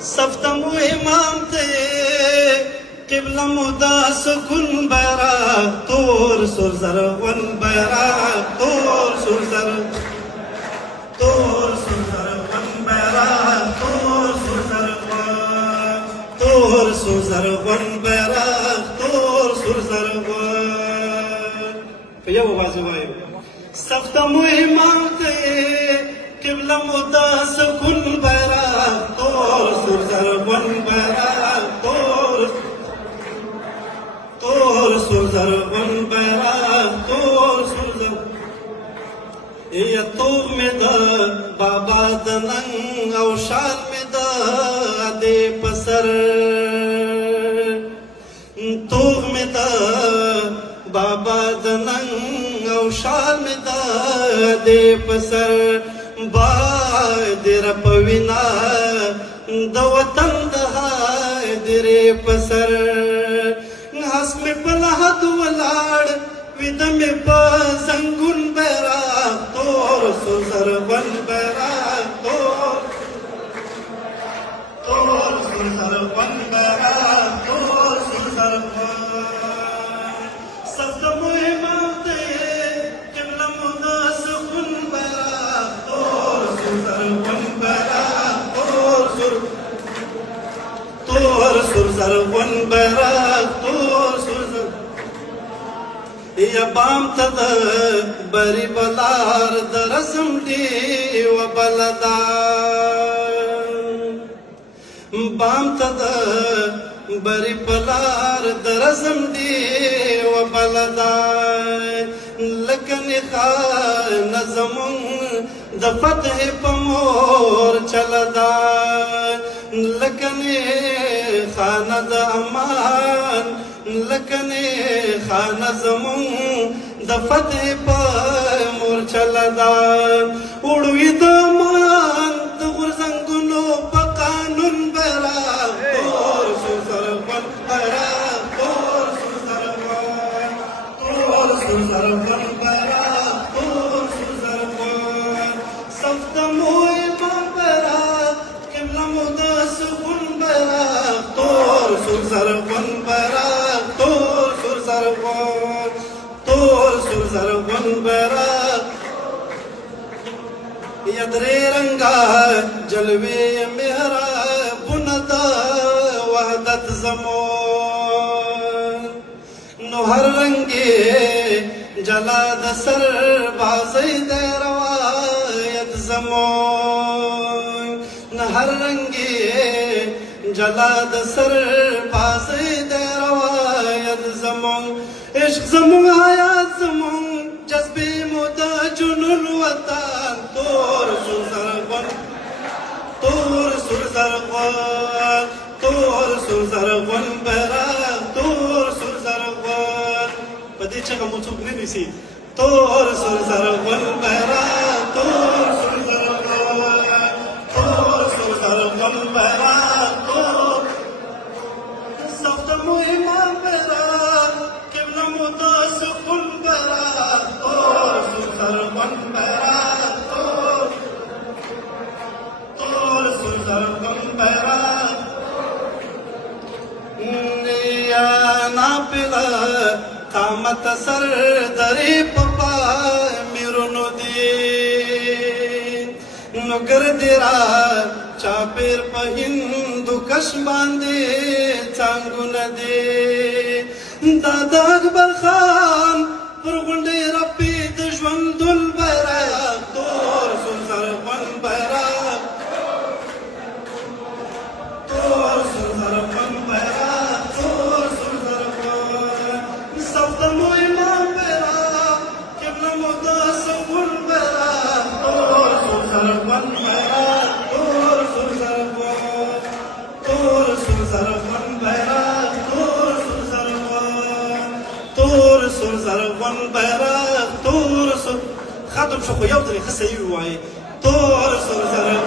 صفتم و امام ته قبله مودا سکون بیرغ تور سور زرغون بیرغ تور سور زرغون بیرغ تور سور زرغون بیرغ تور سور زرغون په یو आवाज وایو صفتم و امام ته قبله مودا سکون بیرغ تور سور زرغون بیرغ تور سور زرغون بیرغ تور سور زرغون یا توغ می دا بابا د ننګ او شال می دا دې پسر توغ می دا بابا د ننګ او شال می دا دې پسر با دې رپوینا د وطن د دې پسر ناس می په لحد ولاړ ویده می په زنګون بیرغ تور سور زرغون بیرغ تور سور زرغون بیرغ تور سور زرغون صفتم و امام ته قبله مودا سکون بیرغ تور سور زرغون بیرغ تور سور زرغون بیرغ تور سور زرغون یا بام ته د بری بلار د رسم دی و بلدا بام ته د بری بلار د رسم دی و بلدا لکن خان زمون د فتح په مور چلدا لکن خان د امان لکنه خان زمون د فتح په مور چلدا وړوي د مان د غرزنګونو په قانون بیرغ تور سور زرغون بیرغ تور سور زرغون بیرغ تور سور زرغون صفتم و امام بیرغ قبله مودا سکون بیرغ تور سور زرغون بیرغ تور سور زرغون بیرغ یا درې رنګه جلوې محرابونه د وحدت زمون نو هر رنګې جلا د سر بازۍ د روایت زمون نو هر رنګې جلا د سر بازۍ د روایت زمون عشق زمون حیات زمون جذبې مو د جنون وطن تور سور زرغون بیرغ تور سور زرغون په دې چغه مو څوک نه نیسي تور سور زرغون بیرغ تور سور زرغون بیرغ تور صفتم و امام بیرغ قبله مودا سکون بیرغ تور سور زرغون بیرغ تور سور زرغون بیرغ یا ناپله قامت سر دری پپا میرونو دی نو ګرځي را چاپیر په هندو کش باندې څنګه دی دادا اکبر خان پر غونډې رپي د ژوندون بیرغ تور سور زرغون بیرغ تور سور زرغون بیرغ تور سور زرغون صفتم و امام بیرغ قبله مودا سکون بیرغ تور سور زرغون بیرغ تور سور زرغون بیرغ تور سور زرغون بیرغ تور سور ختم شو خو یو ځل ښه صحیح ووایي تور سور زرغون